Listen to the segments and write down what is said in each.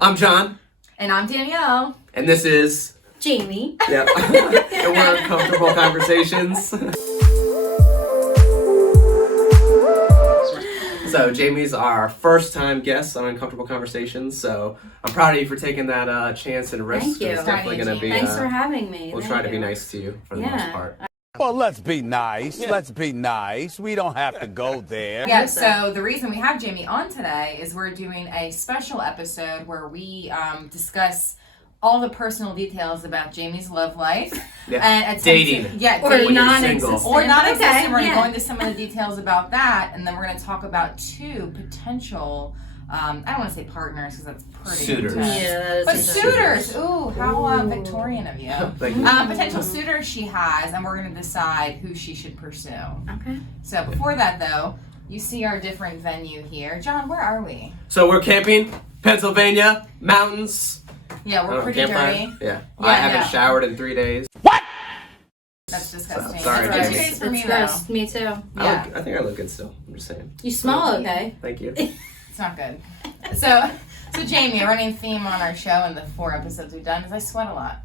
I'm John. And I'm Danielle. And this is... Jaime. Yep. And we're Uncomfortable Conversations. So Jamie's our first time guest on Uncomfortable Conversations, so I'm proud of you for taking that chance and risk. Thank you. It's definitely going to be... Thanks for having me. We'll try to be nice to you for the most part. Well, let's be nice. Yeah. Let's be nice. We don't have to go there. Yeah, so the reason we have Jaime on today is we're doing a special episode where we discuss all the personal details about Jamie's love life. Yeah. And dating. Or non-existent. Or non-existent. Okay, We're going to go into some of the details about that, and then we're going to talk about two potential... I don't want to say partners because that's pretty suitors. intense. Yeah, But suitors. Ooh, how Victorian of you. Thank you. Potential suitors she has, and we're going to decide who she should pursue. Okay. So before that, though, you see our different venue here. John, where are we? So we're camping, Pennsylvania, mountains. Yeah, we're pretty dirty. Yeah. I haven't showered in 3 days. That's disgusting. Sorry, That's Jamie. gross for me, Gross. though. Me too. Yeah. I think I look good still. I'm just saying. You smell okay. Thank you. It's not good. So Jaime, a running theme on our show and the 4 episodes we've done is I sweat a lot.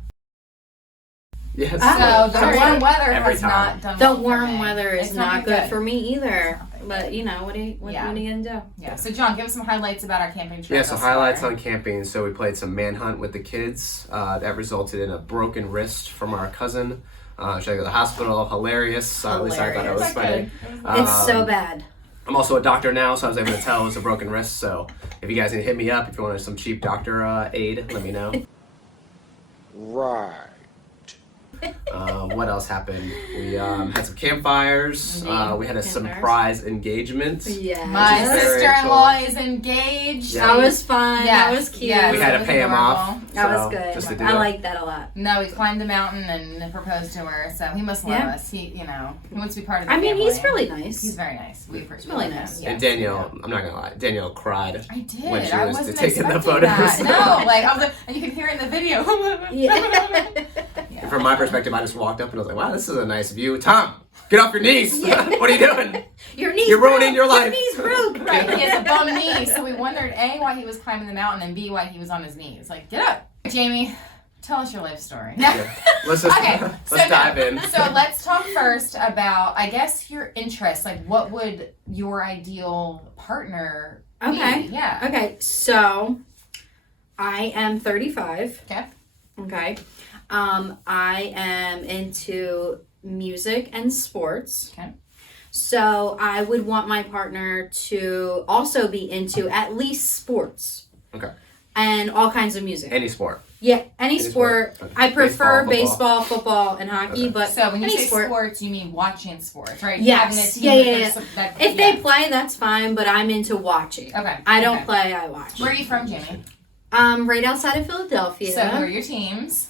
Yes. So the warm weather Every has time. not done The well for warm me. weather is It's not good for me either. But you know, what are you gonna do? Yeah. So John, give us some highlights about our camping trip. Yeah, so highlights on camping. So we played some manhunt with the kids. That resulted in a broken wrist from our cousin. She had to go to the hospital. Hilarious. At least I thought it was funny. It's so bad. I'm also a doctor now, so I was able to tell it was a broken wrist. So if you guys need to hit me up, if you want some cheap doctor aid, let me know. Right. What else happened? We had some campfires. We had a surprise engagement. Yeah. My Very sister-in-law is engaged. Yeah. That was fun. Yes, That was cute. yes. We had to was pay him adorable. off. That so, was good. Just to do I that. like that a lot. No, he climbed the mountain and proposed to her, so he must love Yeah. us. He wants to be part of the I mean, family. he's really nice. He's very nice. We appreciate really him. nice. Yes. And Danielle, I'm not gonna lie, Danielle cried. I did. When she I was wasn't taking the expecting photos. that. No, like I was like, and you can hear it in the video. Yeah. From my perspective, I just walked up and I was like, wow, this is a nice view. Tom, get off your knees. What are you doing? Your knees You're ruining broke. your life. Your knees broke. Right, he has a bum knee, so we wondered A, why he was climbing the mountain, and B, why he was on his knees. Like, get up. Jaime, tell us your life story. Yeah. Let's just let's dive in. So let's talk first about, I guess, your interests. Like, what would your ideal partner be? Okay. Yeah. Okay, so I am 35. Okay. Okay. I am into music and sports. Okay. So I would want my partner to also be into at least sports. Okay. And all kinds of music. Any sport. Yeah, any sport. Okay. I prefer Baseball, baseball, football, and hockey, Okay. but So when you any say sport. sports, you mean watching sports, right? Yes. Having a team Yeah, that yeah, there's yeah. that- If they play, that's fine, but I'm into watching. Okay. I don't Okay. play, I watch. Where are you from, Jaime? Right outside of Philadelphia. So who are your teams?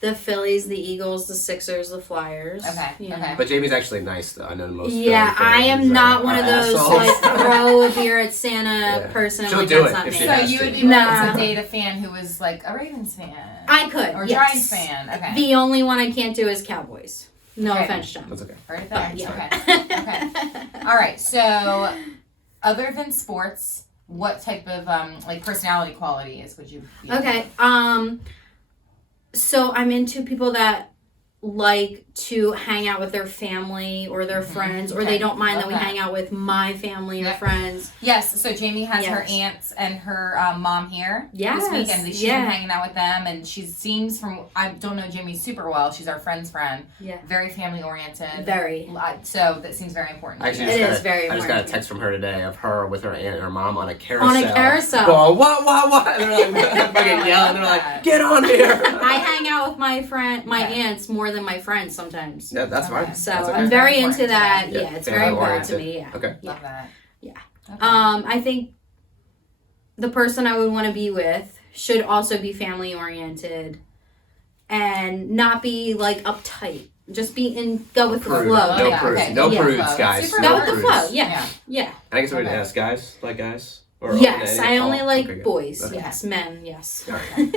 The Phillies, the Eagles, the Sixers, the Flyers. Okay, you know. okay. But Jamie's actually nice, though. I know most. Yeah, Philly I fans am are- not one are of those assholes. like throw a beer at Santa person. She'll like, do that's it not if me. she So has you to. would be willing Nah. to date a fan who was like a Ravens fan? I could. Or a yes. Giants fan? Okay. The only one I can't do is Cowboys. No Okay. offense, John. That's okay. Heard it there. Yeah. Okay. All right. So, other than sports, what type of like personality qualities would you be? Okay. So I'm into people that like to hang out with their family or their friends, or Okay. they don't mind Love that we that. hang out with my family or Yep. friends. Yes. So Jaime has her Yes. aunts and her mom here Yes, this weekend. She's yeah. been hanging out with them, and she seems from I don't know Jaime super well. She's our friend's friend. Yeah. Very family oriented. Very. So that seems very important. to Actually, you. It just is very I just got a important. text from her today of her with her aunt and her mom on a carousel. On a carousel. Going, what? And they're like, fucking yelling. They're like, get on here. I hang out with my Okay. aunts more than my friends sometimes. Yeah, that's fine. So That's okay. I'm very Very into important. that. Yeah, Yeah, it's family very important to oriented. me. Yeah. Okay. Love that. Yeah. Okay. I think the person I would want to be with should also be family oriented and not be like uptight. Just go with the Prude. flow. No Yeah, prudes. okay. No Yeah. prudes, guys. Super Go No with the prudes. flow. Yeah. Yeah. I guess we Okay. didn't ask guys. Like guys? Or Yes, any- I only oh, like okay, good. boys. Okay. Yes, men. Yes. All right.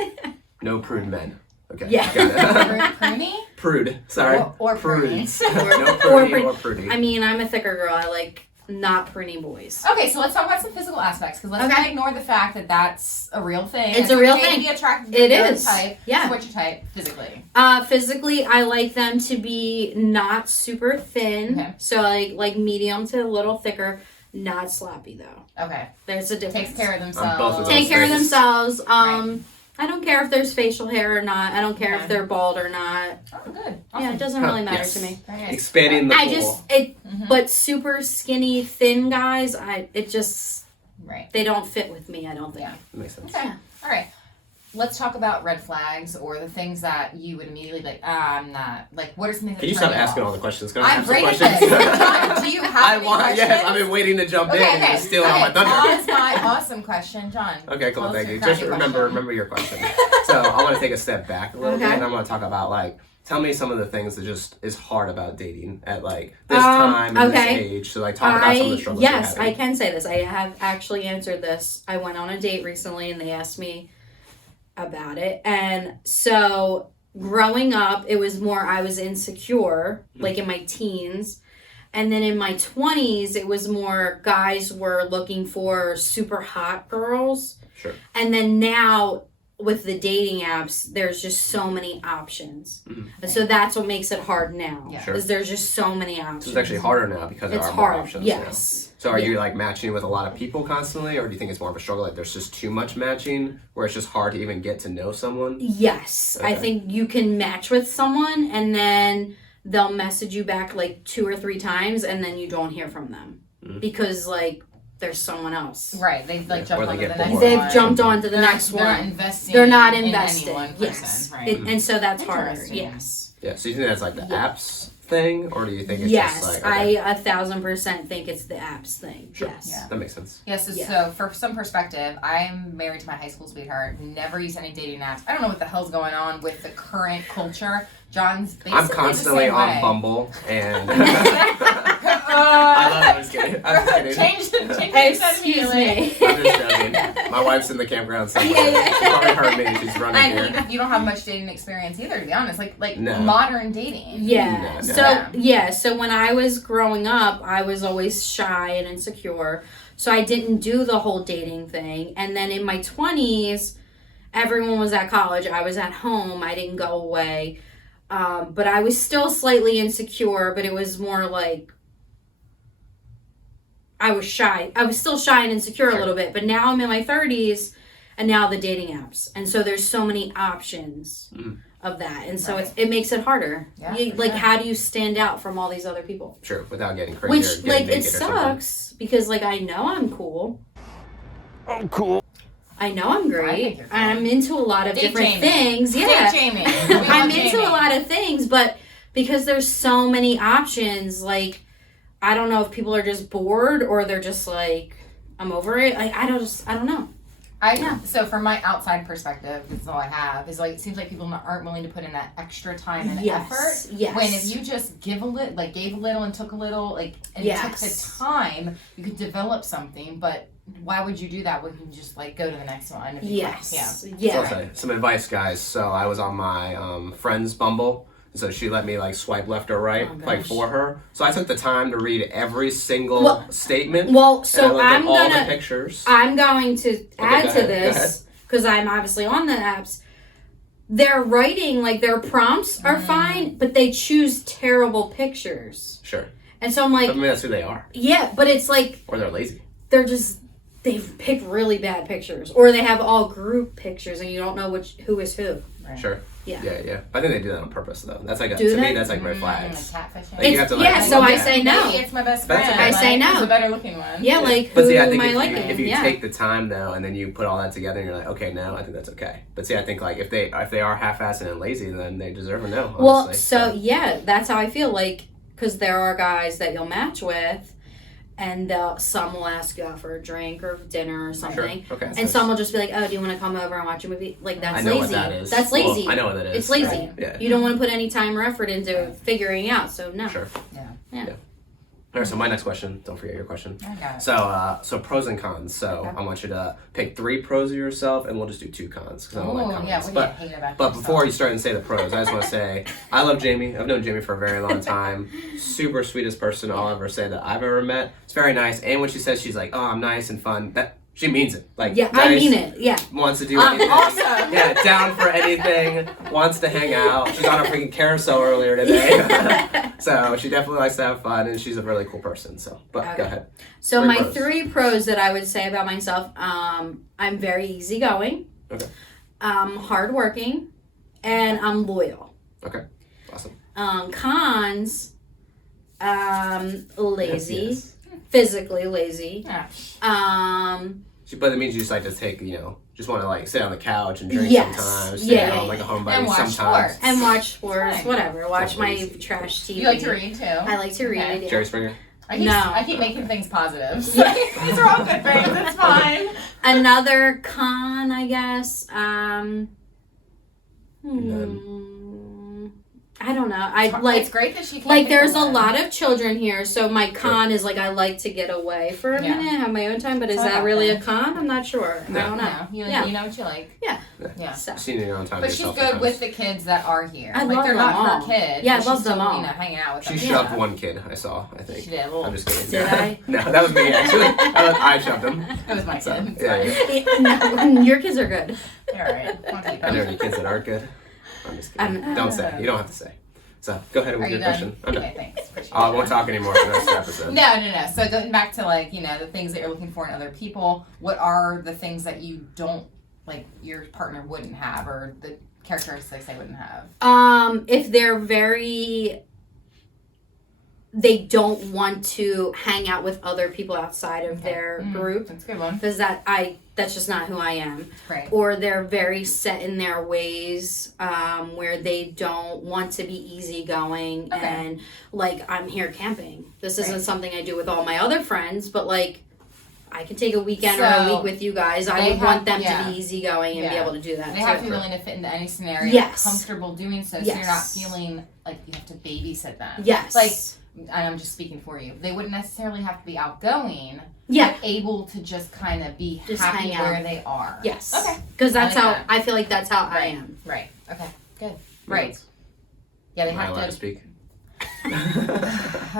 No prude men. Okay. Yeah. Got it. Pruny? Prude. Sorry. Or pruny. Prudes. No Or prudy prude. or prudy. I mean, I'm a thicker girl. I like not pretty boys. Okay, so let's talk about some physical aspects because let's not ignore the fact that that's a real thing. It's a real thing. To be attracted to It your is. type. Yeah. So what's your type physically? Physically, I like them to be not super thin. Okay. So like medium to a little thicker. Not sloppy though. Okay. There's a difference. Takes care of both of themselves. those. Take care of things. themselves. Right. I don't care if there's facial hair or not. I don't care Okay. if they're bald or not. Oh, good. Yeah, Awesome. it doesn't really matter Yes. to me. Very nice. Expanding the pool. But super skinny, thin guys, Right. they don't fit with me. I don't think. Yeah. That makes sense. Okay. All right. Let's talk about red flags or the things that you would immediately be like, I'm not. Like, what are some things that Can you turn stop asking off? all the questions? Can I I'm have some great at questions? this. John, do you have I any want. questions? Yes, I've been waiting to jump in and just steal all my thunder. Pause my awesome question, John. Okay, cool, Tell us thank your you. crappy Just remember your question. So I want to take a step back a little bit, and I'm going to talk about like, tell me some of the things that just is hard about dating at like this time and this age. So like, talk about some of the struggles. Yes, you're I having. can say this. I have actually answered this. I went on a date recently, and they asked me about it, and so growing up, it was more I was insecure, like in my teens. And then in my 20s, it was more guys were looking for super hot girls. Sure. And then now with the dating apps, there's just so many options. And so that's what makes it hard now. Yeah. Sure. Is there's just so many options. So it's actually harder now because there It's are more hard, options. yes. Now. So are you like matching with a lot of people constantly, or do you think it's more of a struggle? Like there's just too much matching, where it's just hard to even get to know someone? Yes. I Okay. think you can match with someone and then they'll message you back like 2 or 3 times and then you don't hear from them. Because like there's someone else. Right. They've like Or jumped they onto get the next bored. one. They've jumped on to the They're next not, one. They're not investing. They're not in investing. any one person, Yes. Right. And so that's harder. Interesting. Yes. Yeah. So you think that's like the apps thing, or do you think it's Yes. just like okay, I 1,000% think it's the apps thing. Sure. Yes. Yeah. that makes sense? Yes, Yeah. so for some perspective, I'm married to my high school sweetheart. Never used any dating apps. I don't know what the hell's going on with the current culture. John's basically I'm constantly the same on way. Bumble, and I love it. I'm just kidding. I'm just kidding. Change your side Excuse immediately. me. I'm just joking. My wife's in the campground somewhere. Yeah. She probably heard me. She's running here. And you don't have much dating experience either, to be honest. Like No. modern dating. Yeah. No, So so when I was growing up, I was always shy and insecure. So I didn't do the whole dating thing. And then in my 20s, everyone was at college. I was at home. I didn't go away. But I was still slightly insecure, but it was more like I was shy. I was still shy and insecure a little bit, but now I'm in my 30s and now the dating apps. And so there's so many options of that. And so it makes it harder. Yeah, You- for like sure. how do you stand out from all these other people? Sure, without getting crazy or Which getting like it naked or something. sucks because like I know I'm cool. I'm cool. I know I'm think great. you're cool. I'm into a lot of Date different Jamie. things. Yeah. Date Jamie. We I'm love into Jamie. a lot of things, but because there's so many options, like I don't know if people are just bored or they're just like I'm over it. Like I don't know. So from my outside perspective, this is all I have, is like it seems like people aren't willing to put in that extra time and effort. Yes. When if you just gave a little and took a little, like and took the time, you could develop something. But why would you do that when you can just like go to the next one? If you can? Yes. Yeah. Yeah. So I'll say some advice, guys. So I was on my friend's Bumble. So she let me like swipe left or right, Oh, like gosh. for her. So I took the time to read every single statement. Well, so and I I'm looked at all gonna the pictures. I'm going to add go to ahead, go this because I'm obviously on the apps. Their writing, like their prompts are fine, but they choose terrible pictures. Sure. And so I'm like, I mean, that's who they are. yeah, but it's like Or they're lazy. they've picked really bad pictures, or they have all group pictures, and you don't know who is who. Right. Sure. Yeah. Yeah. I think they do that on purpose, though. That's like, Do to they? me, that's like red Like flags. catfishing. Like, you have to, like, yeah, so look I at- say no. Maybe it's my best That's friend. okay. I say no. It's a better looking one. Yeah, like But who see, I am think I liking? if you yeah. take the time though, and then you put all that together, and you're like, okay, no, I think that's okay. But see, I think like if they are half-assed and lazy, then they deserve a no. Honestly. Well, so yeah, that's how I feel. Like, because there are guys that you'll match with, and some will ask you out for a drink or dinner or something, Sure. Okay. and some will just be like, "Oh, do you want to come over and watch a movie?" Like that's I know lazy. what that is. That's Well, lazy. I know what that is. It's lazy. Right. Yeah. You don't want to put any time or effort into figuring out. So no. Sure. Yeah. Yeah. All right, so my next question. Don't forget your question. I got it. So pros and cons. So I want you to pick 3 pros of yourself, and we'll just do 2 cons because I don't like cons. Yeah, what do you hate about but yourself? before you start and say the pros, I just want to say I love Jamie. I've known Jamie for a very long time. Super sweetest person I'll ever say that I've ever met. It's very nice. And when she says she's like, oh, I'm nice and fun, that she means it. Like, Yeah, nice, I mean it. Yeah. Wants to do anything. Awesome. Yeah, down for anything. Wants to hang out. She's on a freaking carousel earlier today. So she definitely likes to have fun, and she's a really cool person. So, but go ahead. So 3 my pros. 3 pros that I would say about myself, I'm very easygoing. Okay. I'm hardworking, and I'm loyal. Okay. Awesome. Cons, lazy, Yes. physically lazy. But it means you just like to take, just want to like sit on the couch and drink Yes. sometimes. Stay at home like a homebody And watch sometimes. sports. And watch sports, Fine. whatever. Watch my Definitely. trash TV. You like to read too? I like to read. Okay. Yeah. Jerry Springer. I keep making things positive. These are all good things. It's fine. Another con, I guess. I don't know. It's great that she can't like pick there's a one. lot of children here, so my con is like I like to get away for a minute, have my own time. But is So that really a con? I'm not sure. No. I don't know. No, you know what you like. Yeah. So. Seen it on time. But she's good with the kids that are here. I like love they're them not all. her kids. Yeah, I but love she's them still, all. hanging out with She them. shoved one kid, I saw, I think. She did. A little. I'm just kidding. Did I? No, that was me actually. I shoved him. It was my So, kid. yeah. No, your kids are good. All right. I'll keep I know them. any kids that aren't good. I'm just kidding. I'm- Don't say. You don't have to say. So go ahead with Are you your done? question. I'm done. Okay, thanks. Appreciate I it. won't talk anymore for the rest of the episode. No. So going back to the things that you're looking for in other people, what are the things that you don't like your partner wouldn't have, or the characteristics they wouldn't have? If they're they don't want to hang out with other people outside of their group, That's a good one. because that's just not who I am. Right. Or they're very set in their ways, where they don't want to be easygoing and like I'm here camping. This isn't something I do with all my other friends, but like I could take a weekend or a week with you guys. I would want them to be easygoing and be able to do that. They have to be willing to fit into any scenario. Yes. Comfortable doing so, so you're not feeling like you have to babysit them. Yes. Like, and I'm just speaking for you. They wouldn't necessarily have to be outgoing. Yeah. But able to just kind of be Just happy hang out. where they are. Yes. Okay. Because that's I like how that. I feel like that's how I Right. am. Right. Okay. Good. Right. Yeah, they Am I have allowed to to. speak? All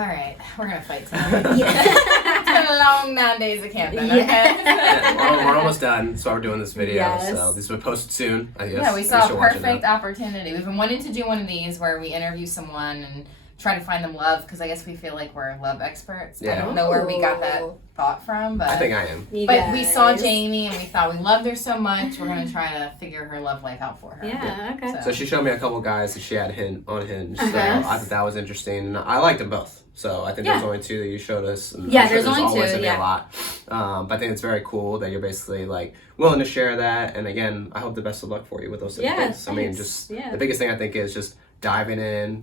right, we're gonna fight tonight. Yeah. It's been a long 9 days of camping. Yeah. Okay. Yeah, we're almost done. So we're doing this video. Yes. So this will be posted soon. I guess. Yeah, we I saw guess a you'll watch it perfect now. opportunity. We've been wanting to do one of these where we interview someone and try to find them love, because I guess we feel like we're love experts. I Yeah. don't know where we got that thought from, but I think I am. You but we saw guys. Jamie and we thought we loved her so much. We're gonna try to figure her love life out for her. Yeah. Okay. So she showed me a couple guys that she had on Hinge. So Uh-huh. I thought that was interesting, and I liked them both. So I think there's Yeah. only 2 that you showed us. And Yeah, I'm sure there's only always 2, gonna be yeah. a lot. But I think it's very cool that you're basically like willing to share that. And again, I hope the best of luck for you with those different Yeah, things. I mean, thanks. just Yeah. the biggest thing I think is just diving in,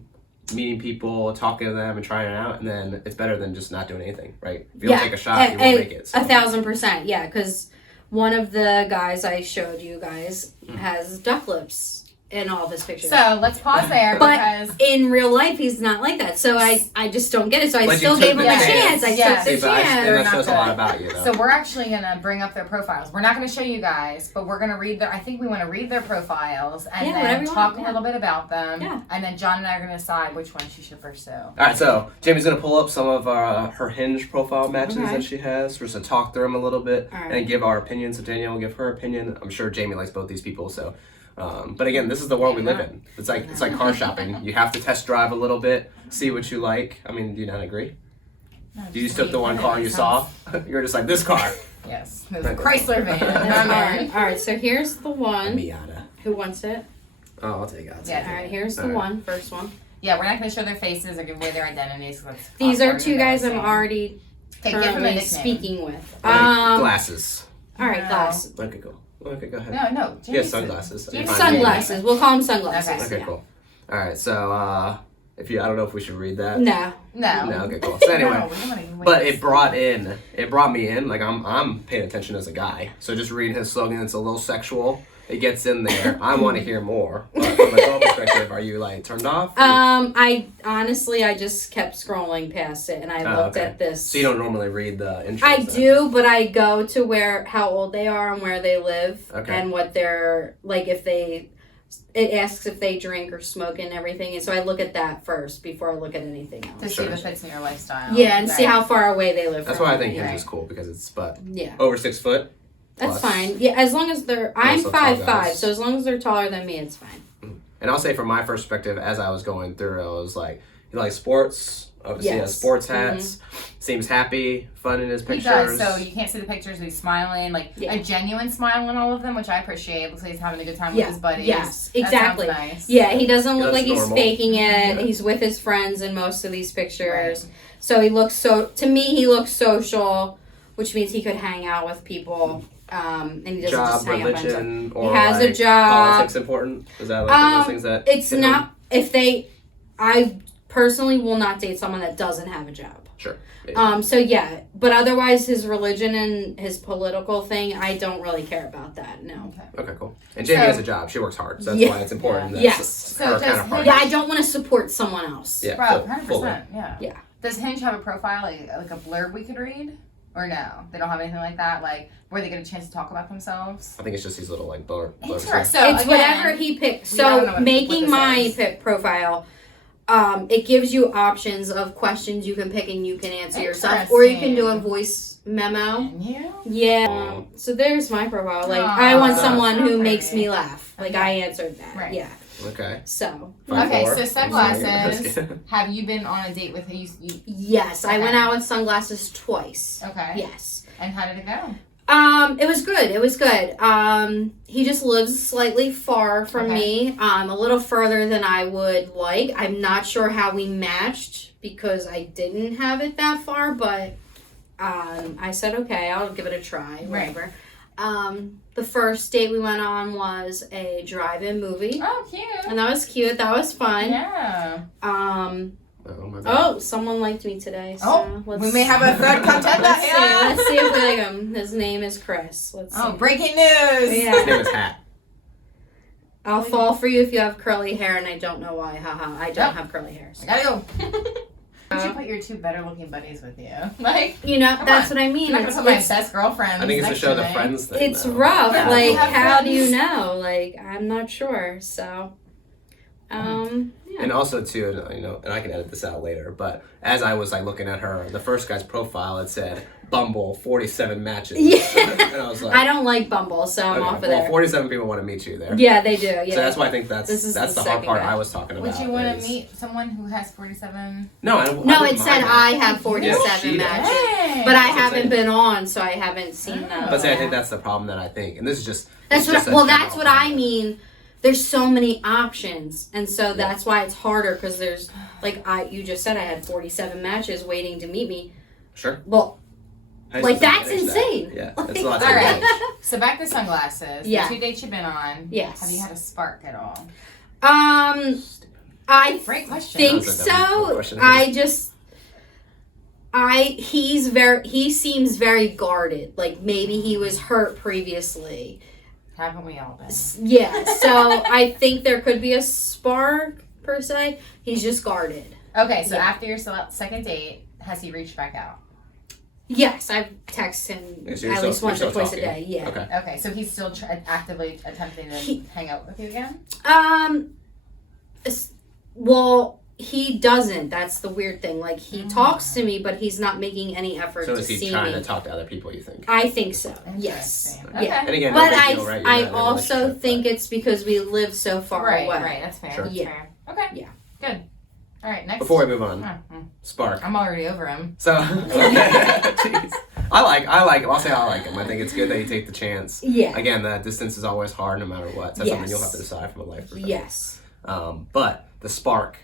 meeting people, talking to them, and trying it out. And then it's better than just not doing anything, right? If you don't take a shot, you won't make it. So. 1,000%. Yeah, because one of the guys I showed you guys has duck lips in all of his pictures. So let's pause there But because in real life, he's not like that. So I just don't get it. So I But you still took gave him the a chance. chance. I Yes. took See, the but I chance. think that not shows a good. lot about you, though. So we're actually gonna bring up their profiles. We're not gonna show you guys, but we're gonna read their. I think we want to read their profiles and Yeah, whatever then you talk want, a yeah. little bit about them. Yeah. And then John and I are gonna decide which one she should pursue. All right, so Jamie's gonna pull up some of her Hinge profile matches Okay. that she has. We're just gonna talk through them a little bit All right. and give our opinions. So Danielle will give her opinion. I'm sure Jamie likes both these people. So, but again, this is the world we live in. It's like car shopping. You have to test drive a little bit, see what you like. I mean, do you not agree? You just took the one car you saw. You're just like this car. Yes, it was a Chrysler van. All right, so here's the one. Miata. Who wants it? Oh, I'll take it. Yeah. All right, here's the All right. one. First one. Yeah, we're not gonna show their faces or give away their identities. These are 2 guys I'm already Okay, give them a currently nickname. speaking with. Glasses. All right, No. glasses. Okay, cool. Okay, go ahead. No. Yeah, sunglasses. Jamie- Fine. Sunglasses. We'll call them sunglasses. Okay. Okay, cool. All right, so I don't know if we should read that. No. No. No, okay, cool. So anyway. No, we don't wanna give away But this. it brought me in. Like I'm paying attention as a guy. So just reading his slogan, it's a little sexual. it gets in there. I want to hear more. But from a girl perspective, are you like turned off? I honestly, I just kept scrolling past it, and I looked at this. So you don't normally read the intros? I do, but I go to how old they are and where they live, and what they're like. If they, it asks if they drink or smoke and everything, and so I look at that first before I look at anything else. To see if it fits in your lifestyle. Yeah, and see how far away they live. That's why I think Hinge is cool because it's yeah, over 6 foot. That's fine. Yeah, as long as I'm 5'5", so as long as they're taller than me, it's fine. And I'll say from my perspective, as I was going through, I was like, you like sports? Obviously, he has sports hats. Seems happy, fun in his pictures. He does. So you can't see the pictures, but he's smiling, like a genuine smile on all of them, which I appreciate. Looks like he's having a good time with his buddies. Yes, exactly. That sounds nice. Yeah, he doesn't look like he's normal. faking it. He's with his friends in most of these pictures. Right. So he looks to me, he looks social, which means he could hang out with people. And he doesn't just hang out by himself. Or he has like a job. Politics important? Is that like those things that it's not I personally will not date someone that doesn't have a job. Sure. Yeah. But otherwise his religion and his political thing, I don't really care about that. No. Okay, cool. And Jamie has a job. She works hard, so that's why it's important. Yeah. That's her counterpart. Yeah, I don't want to support someone else. Yeah, bro, 100%. Yeah. Does Hinge have a profile, like a blurb we could read? Or no? They don't have anything like that? Like, where they get a chance to talk about themselves? I think it's just these little, like, blurbs. Interesting. So it's whatever he picks. So making my profile, it gives you options of questions you can pick and you can answer yourself. Or you can do a voice memo. Can you? Yeah. So there's my profile. Like, I want someone who makes me laugh. Like, I answered that. Right. Yeah. Okay. So. Okay, so sunglasses. Have you been on a date with you? Yes, I went out with sunglasses twice. Okay. Yes. And how did it go? It was good. It was good. He just lives slightly far from me, a little further than I would like. I'm not sure how we matched because I didn't have it that far, but I said, okay, I'll give it a try, whatever. The first date we went on was a drive-in movie. Oh, cute. And that was cute. That was fun. Yeah. Someone liked me today. So we may have a third contender here. Let's see if we like him. His name is Chris. Let's see. Breaking news. Yeah. His name is Hat. I'll fall for you if you have curly hair, and I don't know why. Haha, I don't have curly hair. So. I gotta go. You should put your two better looking buddies with you. Like, that's what I mean. I'm not gonna put my best girlfriend. I think it's to show the friends thing. It's rough. Yeah. Like, how do you know? Like, I'm not sure. So, And also too, and I can edit this out later, but as I was like looking at her, the first guy's profile, it said Bumble 47 matches. Yeah. And I was like, I don't like Bumble, so I'm off of there. 47 people want to meet you there. Yeah, they do. Yeah. So that's why I think that's the hard part guy. I was talking about. Would you want to meet someone who has 47? No, it said I have 47 matches, Dang. but I haven't been on, so I haven't seen them. But see, I think that's the problem that I think, and this is just that's what I mean. There's so many options, and so that's why it's harder because there's you just said I had 47 matches waiting to meet me. Sure. Well, that's insane. Yeah, that's a lot. All right. So back to sunglasses. Yeah. The 2 dates you've been on. Yes. Have you had a spark at all? I Great question. think so. He seems very guarded. Like maybe he was hurt previously. Haven't we all been? Yeah, so I think there could be a spark, per se. He's just guarded. Okay, so after your second date, has he reached back out? Yes, I've texted him at least once or twice a day. Yeah. Okay, so he's still actively attempting to hang out with you again? Well, he doesn't. That's the weird thing. Like, he talks to me, but he's not making any effort to see me. So is he trying to talk to other people, you think? I think so. Yes. Okay. Yeah. And again, but right? I also think it's because we live so far away. Right, that's fair. Sure. That's fair. Okay. Yeah. Good. All right, next. Before we move on, spark. I'm already over him. So, jeez. I like him. I'll say I like him. I think it's good that you take the chance. Yeah. Again, that distance is always hard no matter what. So that's something you'll have to decide from a life perspective. Yes. But the spark.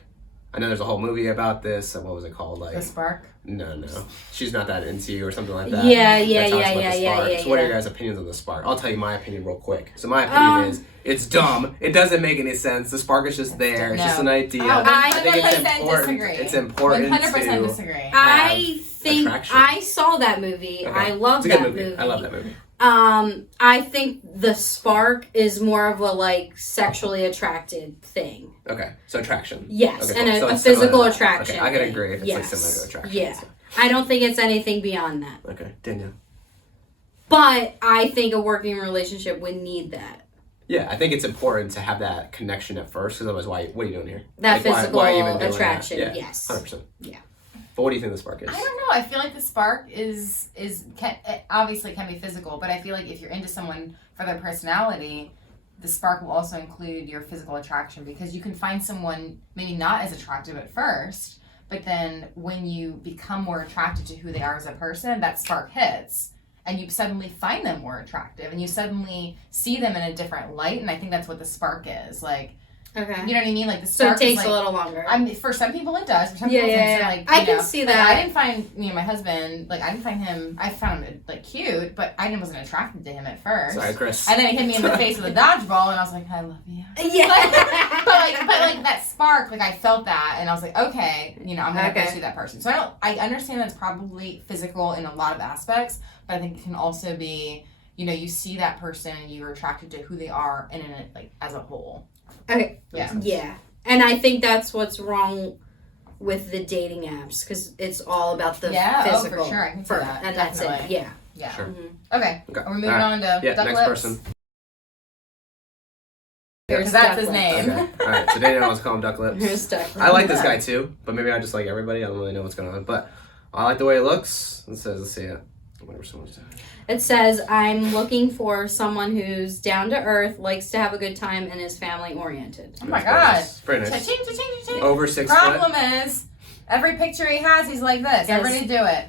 I know there's a whole movie about this. What was it called? The spark? No. She's not that into you or something like that. Yeah. So what are your guys' opinions on the spark? I'll tell you my opinion real quick. So my opinion is, it's dumb. It doesn't make any sense. The spark is just there. It's just an idea. I think it's important. Disagree. It's important 100% disagree. I think attraction. I saw that movie. Okay. I love it's a good that movie. I love that movie. I think the spark is more of a like sexually attracted thing. Okay, so attraction. Yes, Okay, and cool. So a it's physical similar to that. attraction. Okay, I can agree if it's yes. like similar to attraction. Yeah, So. I don't think it's anything beyond that. Okay, Danielle. But I think a working relationship would need that. Yeah, I think it's important to have that connection at first, because otherwise, what are you doing here? That physical why even doing attraction. That? Yeah, Yes. 100%. Yeah. But what do you think the spark is? I don't know. I feel like the spark obviously can be physical, but I feel like if you're into someone for their personality, the spark will also include your physical attraction, because you can find someone maybe not as attractive at first, but then when you become more attracted to who they are as a person, that spark hits. And you suddenly find them more attractive, and you suddenly see them in a different light, and I think that's what the spark is. Like, okay, you know what I mean? Like the so spark it takes is like, a little longer. I mean, for some people it does. For some people it's like I can see that. Like, I didn't find my husband I didn't find him. I found him like cute, but I wasn't attracted to him at first. Sorry, Chris. And then he hit me in the face with a dodgeball, and I was like, I love you. Yeah. but that spark, like I felt that, and I was like, okay, I'm gonna pursue that person. So I understand that's probably physical in a lot of aspects, but I think it can also be, you see that person and you're attracted to who they are and in it like as a whole. Okay. Yeah. And I think that's what's wrong with the dating apps, because it's all about the physical. Oh, for sure. I can see that. And Definitely. that's it. Yeah. Yeah. Sure. Mm-hmm. Okay. Okay. Are we moving on to Yeah, duck next lips? person. Because that's his Duck name. Okay. Alright, so Danielle wants to call him Duck Lips. Here's Duck Lips. I like this guy too, but maybe I just like everybody. I don't really know what's going on. But I like the way he looks. It says, let's see it. Whatever someone's doing. It says, I'm looking for someone who's down to earth, likes to have a good time, and is family oriented. Oh my That's God. nice. Pretty nice. Cha-ching, cha-ching, cha-ching. Over 6 foot. Problem is, every picture he has, he's like this. Yes. Everybody do it.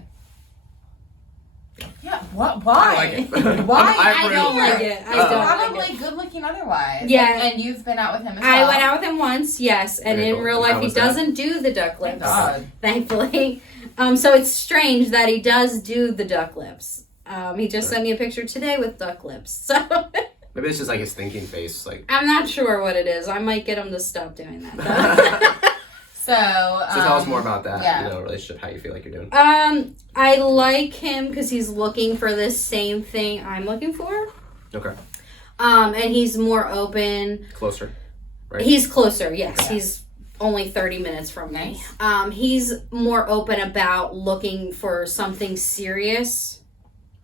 Yeah, what? Why? I like it. Why? I I don't like it. I He's don't probably like it. good looking otherwise. Yeah. And you've been out with him as I well. went out with him once, yes, and Very in cool. real How life he was that? doesn't do the duck Thank lips, God. thankfully. So it's strange that he does do the duck lips. He just sent me a picture today with duck lips. So Maybe it's just like his thinking face. Like. I'm not sure what it is. I might get him to stop doing that, though. So tell us more about that. Yeah. Relationship. How you feel like you're doing. I like him because he's looking for the same thing I'm looking for. Okay. And he's more open. Closer. Right. He's closer, yes. Yeah. He's only 30 minutes from me. Nice. He's more open about looking for something serious.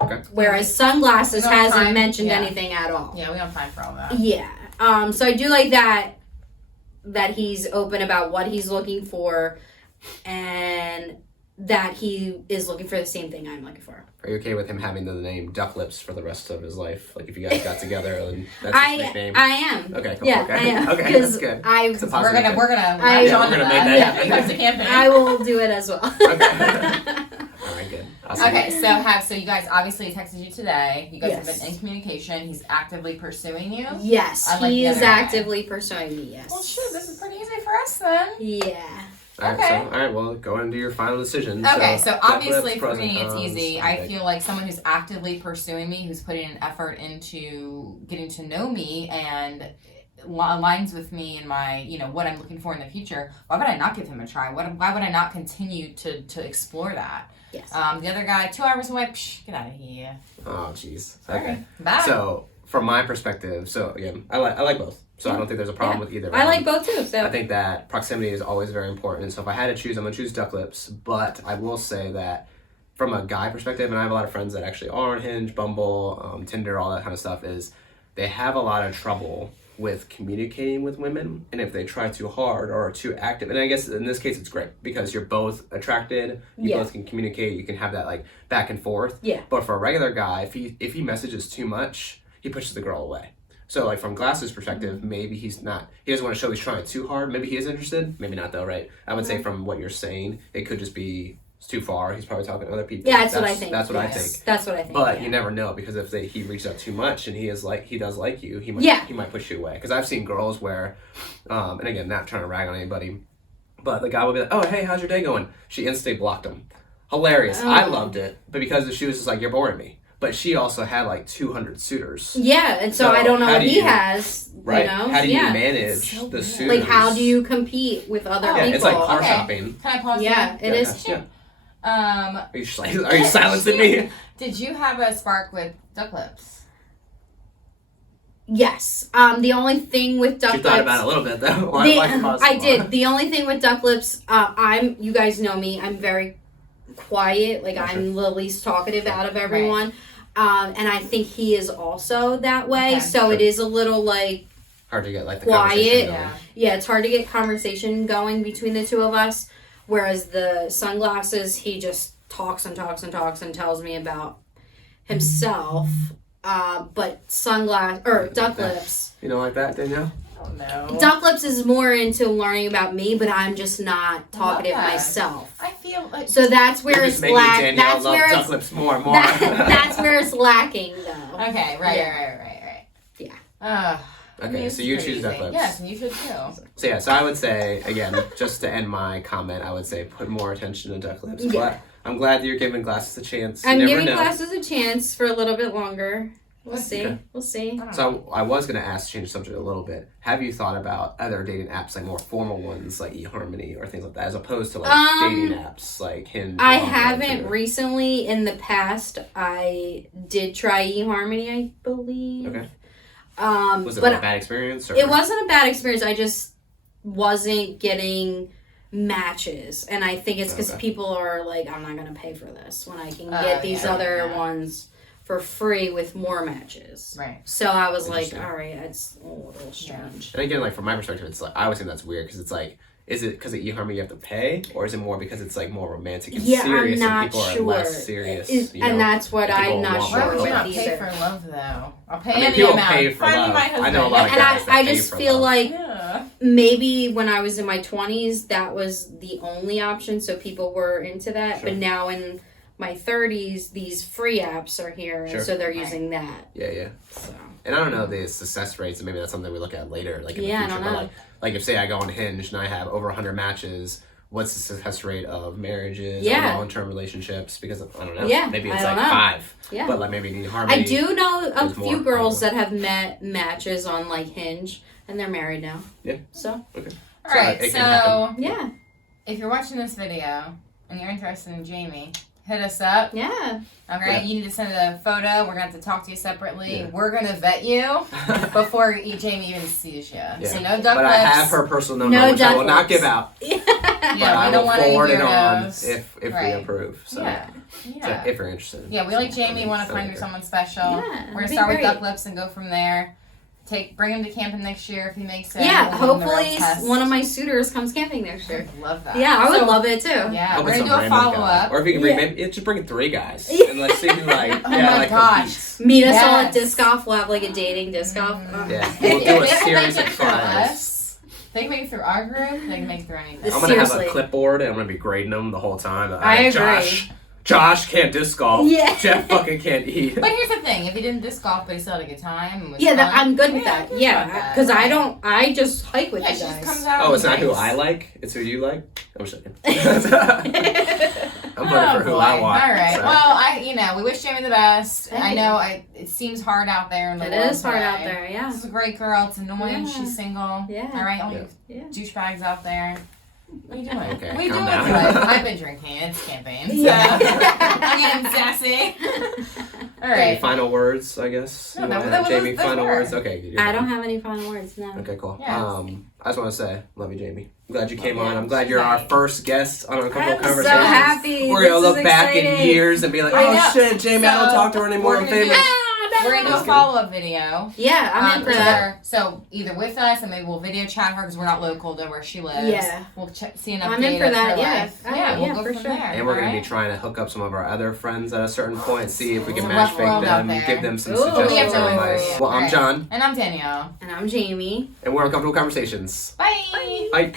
Okay. Whereas Sunglasses We don't have hasn't time. mentioned Yeah. anything at all. Yeah, we don't have time for all that. Yeah. So I do like that he's open about what he's looking for, and that he is looking for the same thing I'm looking for. Are you okay with him having the name Duck Lips for the rest of his life? Like if you guys got together and that's his nickname. I am. Okay, cool. Yeah, Okay. I am. Okay, Because that's good. I It's a We're positive gonna I- latch on we're to gonna that. make that When it comes to camping. I will do it as well. All right, good. Awesome. Okay, so you guys obviously he texted you today. You guys have Yes. been in communication. He's actively pursuing you. Yes, Unlike he the is other guy. actively pursuing me, yes. Well, shoot, this is pretty easy for us then. Yeah. All right, Okay. all right. Well, go into your final decision. Okay, so Duck obviously Lips, for pros and me it's cons. easy. I Okay. feel like someone who's actively pursuing me, who's putting an effort into getting to know me and aligns with me and my, what I'm looking for in the future. Why would I not give him a try? Why would I not continue to explore that? Yes. The other guy, 2 hours away. Psh, get out of here. Oh, jeez. Sorry. Okay. Bye. So, from my perspective, again, I like both. So I don't think there's a problem with either. of I them. like both too, so. I think that proximity is always very important. So if I had to choose, I'm gonna choose Duck Lips. But I will say that from a guy perspective, and I have a lot of friends that actually are on Hinge, Bumble, Tinder, all that kind of stuff, is they have a lot of trouble with communicating with women, and if they try too hard or are too active, and I guess in this case it's great because you're both attracted, you both can communicate, you can have that like back and forth. Yeah. But for a regular guy, if he messages too much, he pushes the girl away. So like from Glass's perspective, maybe he doesn't want to show he's trying too hard. Maybe he is interested, maybe not though, right? I would say from what you're saying, it could just be it's too far. He's probably talking to other people. Yeah, that's what I think. That's what I Yes. think. That's what I think. But yeah. you never know because if he reaches out too much and he does like you, he might push you away. Because I've seen girls where, and again, not trying to rag on anybody, but the guy will be like, "Oh, hey, how's your day going?" She instantly blocked him. Hilarious. Oh. I loved it, but because she was just like, "You're boring me." But she also had like 200 suitors. Yeah, and so I don't know how what do he you- has. Right? You know? How do you yeah. manage So the weird. suitors? Like, how do you compete with other Oh, people? Yeah, it's like car Okay. shopping. Can I pause Yeah, you? it is. Yeah. Are you silencing me? Did you have a spark with duck lips? Yes. The only thing with duck You lips. thought about it a little bit though. I did. The only thing with duck lips, you guys know me, I'm very quiet. Like, I'm the least talkative out of everyone. Right. And I think he is also that way. Okay. So it is a little, like, hard to get, like, the quiet. Conversation going. Yeah, it's hard to get conversation going between the two of us. Whereas the sunglasses, he just talks and talks and talks and tells me about himself. But duck lips. You don't like that, Danielle? Oh, no. Duck lips is more into learning about me, but I'm just not talkative myself. I feel like so that's where it's lacking. That's where duck lips more and more. That's where it's lacking, though. Okay, right. Yeah. Okay, so you choose duck lips. Yes, and you should too. So I would say, again, just to end my comment, I would say put more attention to duck lips. Yeah. But I'm glad that you're giving glasses a chance. I'm giving glasses a chance for a little bit longer. We'll see. Okay. We'll see. So I was going to ask, change the subject a little bit. Have you thought about other dating apps, like more formal ones, like eHarmony or things like that, as opposed to like dating apps like Hinge? I haven't recently. In the past, I did try eHarmony, I believe. Okay. Was it a bad experience? Or? It wasn't a bad experience. I just wasn't getting matches, and I think it's because people are like, I'm not going to pay for this when I can get these other ones for free with more matches. Right. So I was like, all right, it's a little strange. And again, like from my perspective, it's like I always think that's weird because it's like, is it because of eHarmony you have to pay, or is it more because it's like more romantic and serious I'm not and people sure. are less serious? And that's what I'm not sure Why would with you not either. pay for love though? I'll pay any people amount. Pay for love. I know a lot of guys I just feel like maybe when I was in my 20s, that was the only option, so people were into that. Sure. But now in my 30s, these free apps are here, and so they're using that. Yeah. So. And I don't know the success rates, and maybe that's something we look at later, like in the future. I don't know. But like if say I go on Hinge and I have over 100 matches, what's the success rate of marriages or long-term relationships? Because I don't know. Yeah, maybe it's like 5. Yeah. But like maybe eHarmony. I do know a few girls that have met matches on like Hinge, and they're married now. Yeah. So. Okay. All right. So yeah, if you're watching this video and you're interested in Jaime, hit us up. Yeah. Okay. Yeah. You need to send a photo. We're gonna have to talk to you separately. Yeah. We're gonna vet you before Jaime even sees you. Yeah. So no duck lips. But I have her personal number, which I will not give out. Yeah, I don't want forward any it on weirdos. if we approve. So. Yeah. So if you're interested. Yeah, we like Jaime. Want to find her someone special. Yeah, we're gonna start with duck lips and go from there. Bring him to camping next year if he makes it. Yeah, hopefully one of my suitors comes camping next year. Love that. Yeah, I would love it too. Yeah, we're gonna do a follow-up. Or if you can bring maybe just bring 3 guys and let's see who like oh my gosh. Competes. Meet us all at disc golf. We'll have like a dating disc golf. Yeah, we'll do a series of trials. They can make it through our group. They can make it through anything. I'm gonna have a clipboard and I'm gonna be grading them the whole time. I agree. Josh can't disc golf. Yeah. Jeff fucking can't eat. But here's the thing: if he didn't disc golf, but he still had a good time, and was fun, I'm good with that. that. Yeah, because I just hike with you guys. Just comes out it's not who I like; it's who you like. I'm just kidding. I'm voting for who I want. All right. So. Well, we wish Jaime the best. I know it seems hard out there in the world. It is hard out there. Yeah. This is a great girl. It's annoying. She's single. Yeah. All right. All you douchebags out there. What are you doing? Okay, what are you doing? I've been drinking. It's campaign. So. I'm getting sassy. All right. Any final words, I guess? No, that was Jaime, final words? Okay. I don't have any final words, no. Okay, cool. Yes. I just want to say, love you, Jaime. I'm glad you came on. I'm glad you're our first guest on a couple of conversations. I'm so happy. We're going to look back in years and be like, oh shit, Jaime, I don't talk to her anymore. I'm famous. We're going to do a follow-up video. Yeah, I'm in for that. So either with us, and maybe we'll video chat her because we're not local to where she lives. Yeah. We'll see an update. I'm in for that, We'll go from there. And we're going to be trying to hook up some of our other friends at a certain point, see if we can matchmake them, give them some suggestions or advice. Well, I'm John. And I'm Danielle. And I'm Jaime. And we're on Comfortable Conversations. Bye. Bye.